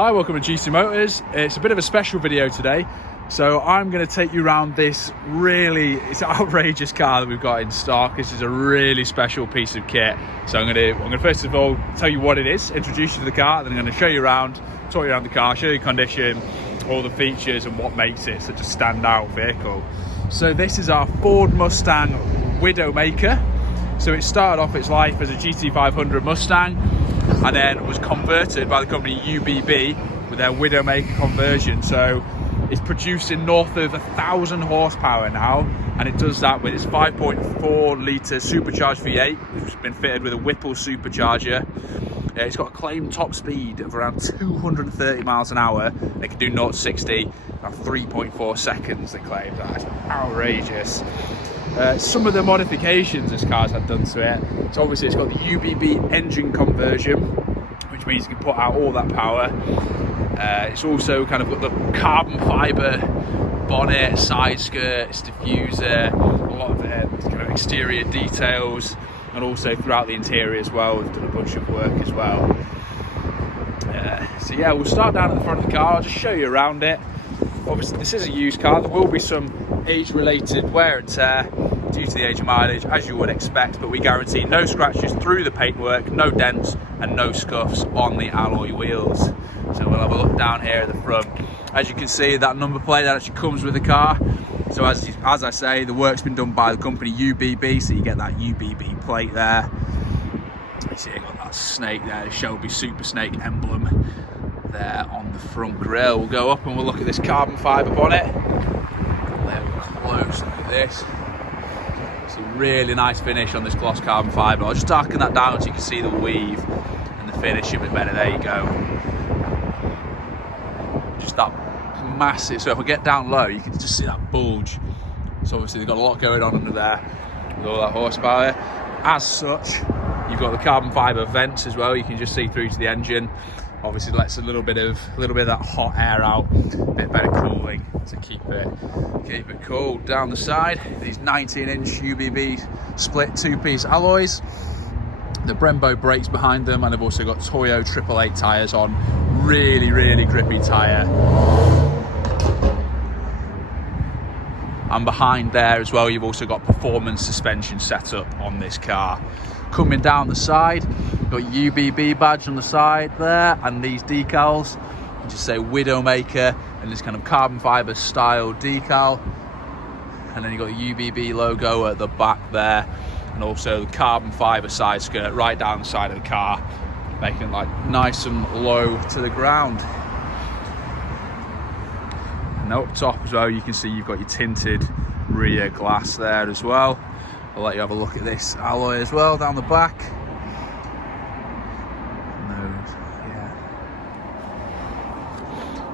Hi, welcome to GC Motors. It's a bit of a special video today. So I'm going to take you around this it's outrageous car that we've got in stock. This is a really special piece of kit. So I'm going to first of all tell you what it is, introduce you to the car, then I'm going to show you around, talk you around the car, show you condition, all the features and what makes it such a standout vehicle. So this is our Ford Mustang Widowmaker. So it started off its life as a GT500 Mustang and then was converted by the company UBB with their Widowmaker conversion. So it's producing north of 1,000 horsepower now, and it does that with its 5.4 litre supercharged V8, which has been fitted with a Whipple supercharger. It's got a claimed top speed of around 230 miles an hour. It can do 0 to 60 in 3.4 seconds, they claim. That's outrageous. Some of the modifications this car's had done to it. So obviously it's got the UBB engine conversion, which means you can put out all that power. It's also kind of got the carbon fibre bonnet, side skirts, diffuser, a lot of kind of exterior details, and also throughout the interior as well. We've done a bunch of work as well. So yeah, we'll start down at the front of the car. I'll just show you around it. Obviously this is a used car. There will be some age-related wear and tear due to the age of mileage, as you would expect, but we guarantee no scratches through the paintwork, no dents and no scuffs on the alloy wheels. So we'll have a look down here at the front. As you can see, that number plate that actually comes with the car. So as I say, the work's been done by the company UBB, so you get that UBB plate there. You see you've got that snake there, the Shelby Super Snake emblem there on the front grille. We'll go up and we'll look at this carbon fibre bonnet. There we go, close look at this. It's a really nice finish on this gloss carbon fibre. I'll just darken that down so you can see the weave and the finish a bit better. There you go. Just that massive, so if I get down low you can just see that bulge. So obviously they've got a lot going on under there with all that horsepower. As such, you've got the carbon fibre vents as well, you can just see through to the engine. Obviously lets a little bit of that hot air out, a bit better cooling to keep it cool. Down the side, these 19-inch UBB split two-piece alloys. The Brembo brakes behind them, and they've also got Toyo 888 tyres on. Really grippy tyre. And behind there as well, you've also got performance suspension set up on this car. Coming down the side, you've got UBB badge on the side there, and these decals, you just say Widowmaker and this kind of carbon fibre style decal. And then you've got the UBB logo at the back there, and also the carbon fibre side skirt right down the side of the car, making it like nice and low to the ground. And up top as well, you can see you've got your tinted rear glass there as well. I'll let you have a look at this alloy as well down the back.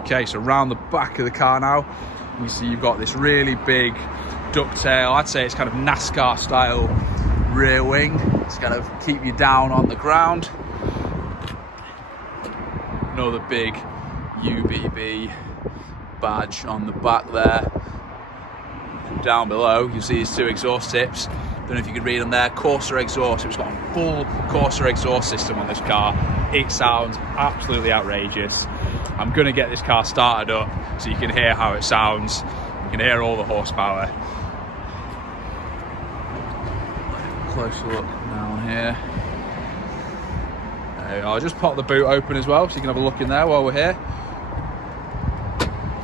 Okay, so around the back of the car now, you see you've got this really big ducktail. I'd say it's kind of NASCAR style rear wing. It's kind of keep you down on the ground. Another big UBB badge on the back there. And down below, you see these two exhaust tips. Don't know if you can read them there. Corsa exhaust. It's got a full Corsa exhaust system on this car. It sounds absolutely outrageous. I'm going to get this car started up so you can hear how it sounds. You can hear all the horsepower. Closer look down here. There we are. I'll just pop the boot open as well so you can have a look in there while we're here.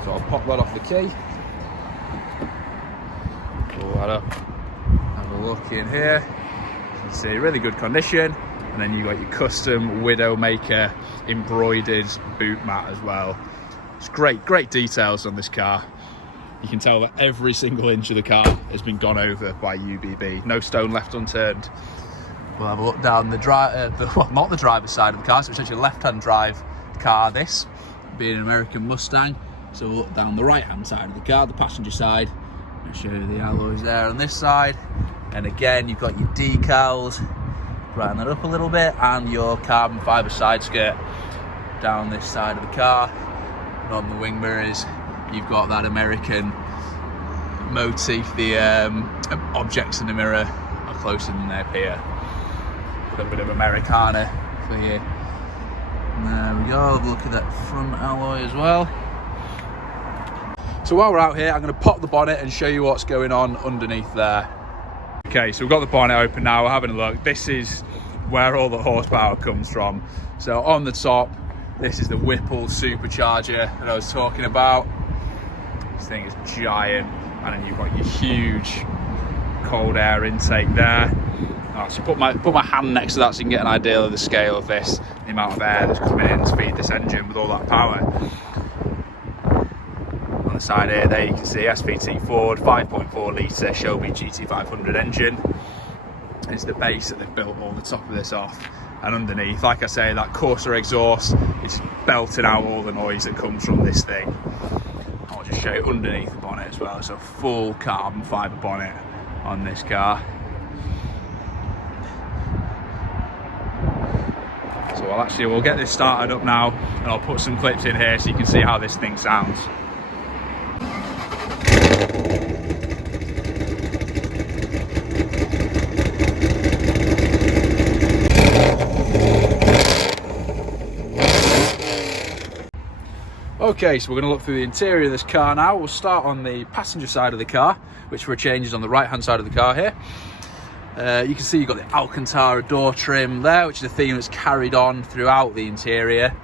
So I'll pop that off the key. Pull that up. Have a look in here. You can see really good condition. And then you've got your custom Widowmaker embroidered boot mat as well. It's great details on this car. You can tell that every single inch of the car has been gone over by UBB. No stone left unturned. We'll have a look down not the driver's side of the car, so it's actually a left-hand drive car, this, being an American Mustang. So we'll look down the right-hand side of the car, the passenger side. I'll show you the alloys there on this side. And again, you've got your decals. Brighten that up a little bit, and your carbon fibre side skirt down this side of the car. And on the wing mirrors, you've got that American motif. The objects in the mirror closer than they appear. A little bit of Americana for your There we go, have a look at that front alloy as well. So while we're out here, I'm going to pop the bonnet and show you what's going on underneath there. Okay, so we've got the bonnet open now, we're having a look. This is where all the horsepower comes from. So on the top, this is the Whipple supercharger that I was talking about. This thing is giant, and then you've got your huge cold air intake there. So put my hand next to that so you can get an idea of the scale of this, the amount of air that's coming in to feed this engine with all that power. On the side here, there you can see SVT Ford 5.4 litre Shelby GT500 engine. It's the base that they've built all the top of this off, and underneath, like I say, that Corsa exhaust is belting out all the noise that comes from this thing. I'll just show you underneath the bonnet as well. It's a full carbon fibre bonnet on this car. So we'll get this started up now, and I'll put some clips in here so you can see how this thing sounds. Okay, so we're going to look through the interior of this car now. We'll start on the passenger side of the car, which for a change is on the right hand side of the car here. You can see you've got the Alcantara door trim there, which is a theme that's carried on throughout the interior.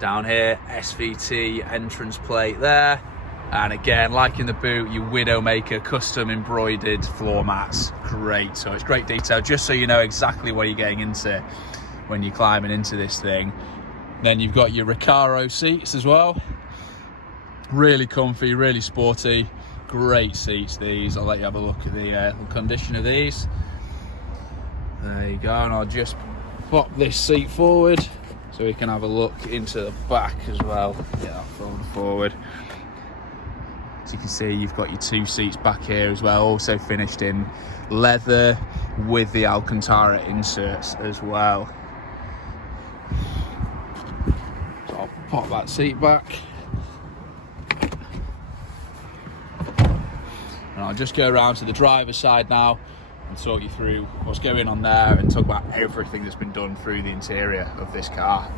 Down here, SVT entrance plate there. And again, like in the boot, your Widowmaker custom embroidered floor mats. Great, so it's great detail, just so you know exactly what you're getting into when you're climbing into this thing. Then you've got your Recaro seats as well. Really comfy, really sporty. Great seats these. I'll let you have a look at the condition of these. There you go, and I'll just pop this seat forward so we can have a look into the back as well. Get that forward. So you can see you've got your two seats back here as well, also finished in leather with the Alcantara inserts as well. So I'll pop that seat back. And I'll just go around to the driver's side now and talk you through what's going on there and talk about everything that's been done through the interior of this car.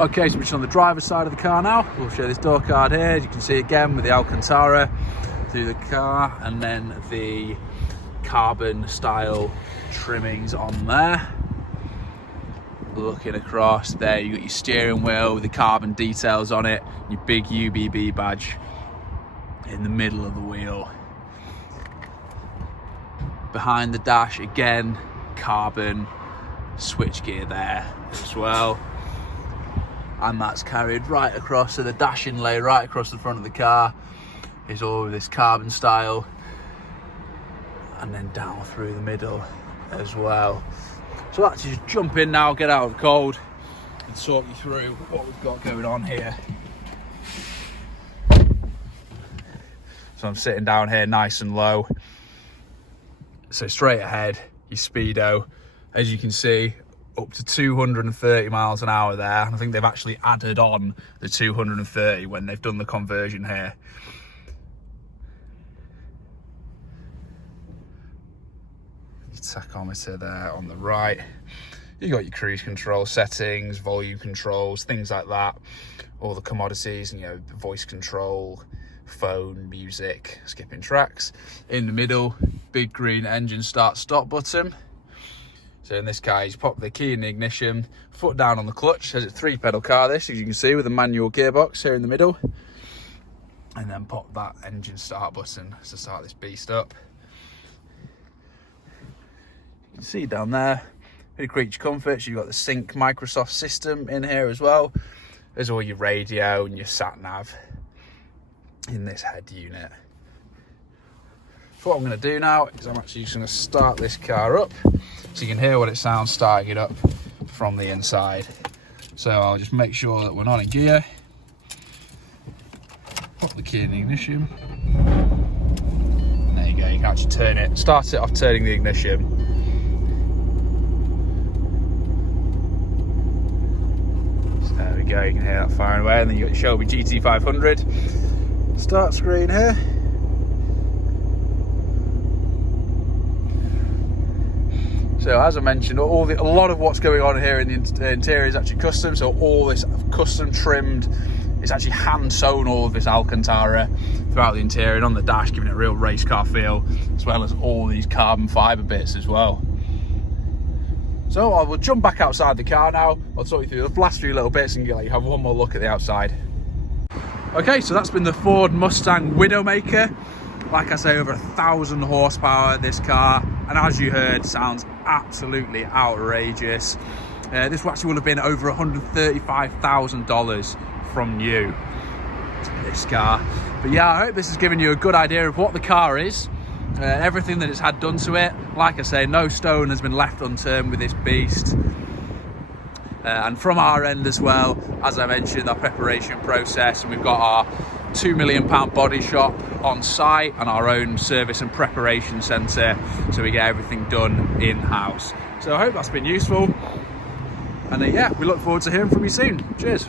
Okay, so we're just on the driver's side of the car now. We'll show this door card here. As you can see again with the Alcantara through the car, and then the carbon style trimmings on there. Looking across there, you've got your steering wheel with the carbon details on it, your big UBB badge in the middle of the wheel. Behind the dash, again, carbon switchgear there as well. And that's carried right across, so the dash inlay right across the front of the car is all of this carbon style, and then down through the middle as well. So let's just jump in now, get out of the cold, and talk you through what we've got going on here. So I'm sitting down here nice and low. So straight ahead, your speedo, as you can see, up to 230 miles an hour there. And I think they've actually added on the 230 when they've done the conversion here. Your tachometer there on the right. You got your cruise control settings, volume controls, things like that. All the commodities, you know, voice control, phone, music, skipping tracks. In the middle, big green engine start stop button. So in this car, you pop the key in the ignition, foot down on the clutch, as it's 3-pedal car this, as you can see, with a manual gearbox here in the middle. And then pop that engine start button to start this beast up. You can see down there, pretty creature comforts. You've got the Sync Microsoft system in here as well. There's all your radio and your sat nav in this head unit. So what I'm going to do now is I'm actually just going to start this car up so you can hear what it sounds starting it up from the inside. So I'll just make sure that we're not in gear. Pop the key in the ignition. And there you go, you can actually turn it, start it off turning the ignition. So there we go, you can hear that firing away, and then you've got your Shelby GT500 start screen here. So as I mentioned, a lot of what's going on here in the interior is actually custom. So all this custom trimmed, it's actually hand sewn, all of this Alcantara throughout the interior and on the dash, giving it a real race car feel, as well as all these carbon fiber bits as well. So I will jump back outside the car now. I'll talk you through the last few little bits and let you have one more look at the outside. Okay, so that's been the Ford Mustang Widowmaker. Like I say, over 1,000 horsepower this car, and as you heard, sounds absolutely outrageous. This actually will have been over $135,000 from new, this car. But yeah, I hope this has given you a good idea of what the car is, everything that it's had done to it. Like I say, no stone has been left unturned with this beast. And from our end as well, as I mentioned, our preparation process, and we've got our £2 million body shop on site and our own service and preparation centre, so we get everything done in-house. So I hope that's been useful, and yeah, we look forward to hearing from you soon. Cheers.